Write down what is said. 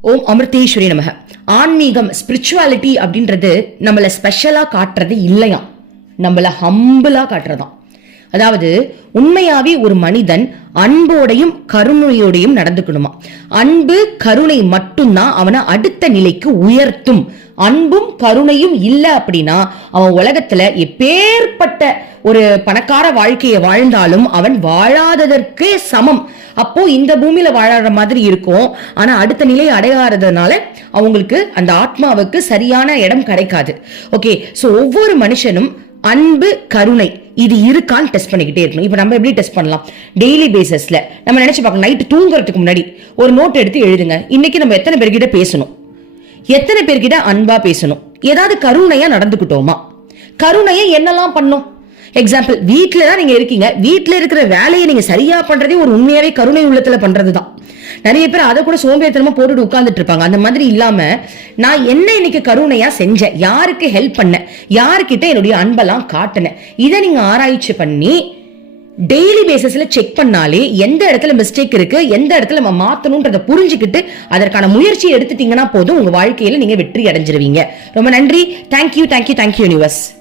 ஓம் அமிர்தேஸ்வரி நமக. ஆன்மீகம் ஸ்பிரிச்சுவாலிட்டி அப்படின்றது நம்மளை ஸ்பெஷலாக காட்டுறது இல்லையாம். நம்மளை ஹம்பிளாக காட்டுறதாம். அதாவது உண்மையாவே ஒரு மனிதன் அன்போடையும் கருணையோடையும் நடந்துக்கணுமா அன்பு கருணை மட்டும்தான் அவனை அடுத்த நிலைக்கு உயர்த்தும். அன்பும் கருணையும் இல்லை அப்படின்னா அவன் உலகத்துல எப்பேற்பட்ட ஒரு பணக்கார வாழ்க்கையை வாழ்ந்தாலும் அவன் வாழாததற்கே சமம். அப்போ இந்த பூமியில வாழற மாதிரி இருக்கும். ஆனா அடுத்த நிலை அடையாததுனால அவங்களுக்கு அந்த ஆத்மாவுக்கு சரியான இடம் கிடைக்காது. ஓகே ஸோ ஒவ்வொரு மனுஷனும் அன்பு கருணை இது இருக்கான்னு டெஸ்ட் பண்ணிக்கிட்டே இருக்கணும். இப்போ நம்ம எப்படி டெஸ்ட் பண்ணலாம்? டெய்லி பேசிஸ்ல நம்ம நினச்சி பார்க்கணும். நைட்டு தூங்குறதுக்கு முன்னாடி ஒரு நோட் எடுத்து எழுதுங்க. இன்னைக்கு நம்ம எத்தனை பேர்கிட்ட பேசணும்? எத்தனை பேர்கிட்ட அன்பா பேசணும்? ஏதாவது கருணையா நடந்துக்கிட்டோமா? கருணையை என்னெல்லாம் பண்ணோம் எக்ஸாம்பிள் வீட்டில தான் நீங்க இருக்கீங்க. வீட்டில இருக்கிற வேலையை நீங்க சரியா பண்றதே ஒரு உண்மையாவே கருணை உள்ளத்துல பண்றதுதான். நிறைய பேர் அதை கூட சோம்பேறித்தனமா போட்டுட்டு உட்கார்ந்துட்டு இருப்பாங்க. அந்த மாதிரி இல்லாம நான் என்ன இன்னைக்கு கருணையா செஞ்சேன்? யாருக்கு ஹெல்ப் பண்ணேன்? யாருக்கிட்ட என்னுடைய அன்பெல்லாம் காட்டினேன்? இதை நீங்க ஆராய்ச்சி பண்ணி டெய்லி பேசிஸ்ல செக் பண்ணாலே எந்த இடத்துல மிஸ்டேக் இருக்கு எந்த இடத்துல நம்ம மாத்தணும்ன்றத புரிஞ்சுக்கிட்டு அதற்கான முயற்சி எடுத்துட்டீங்கன்னா போதும் உங்க வாழ்க்கையில நீங்க வெற்றி அடைஞ்சிருவீங்க. ரொம்ப நன்றி. Thank you thank you thank you universe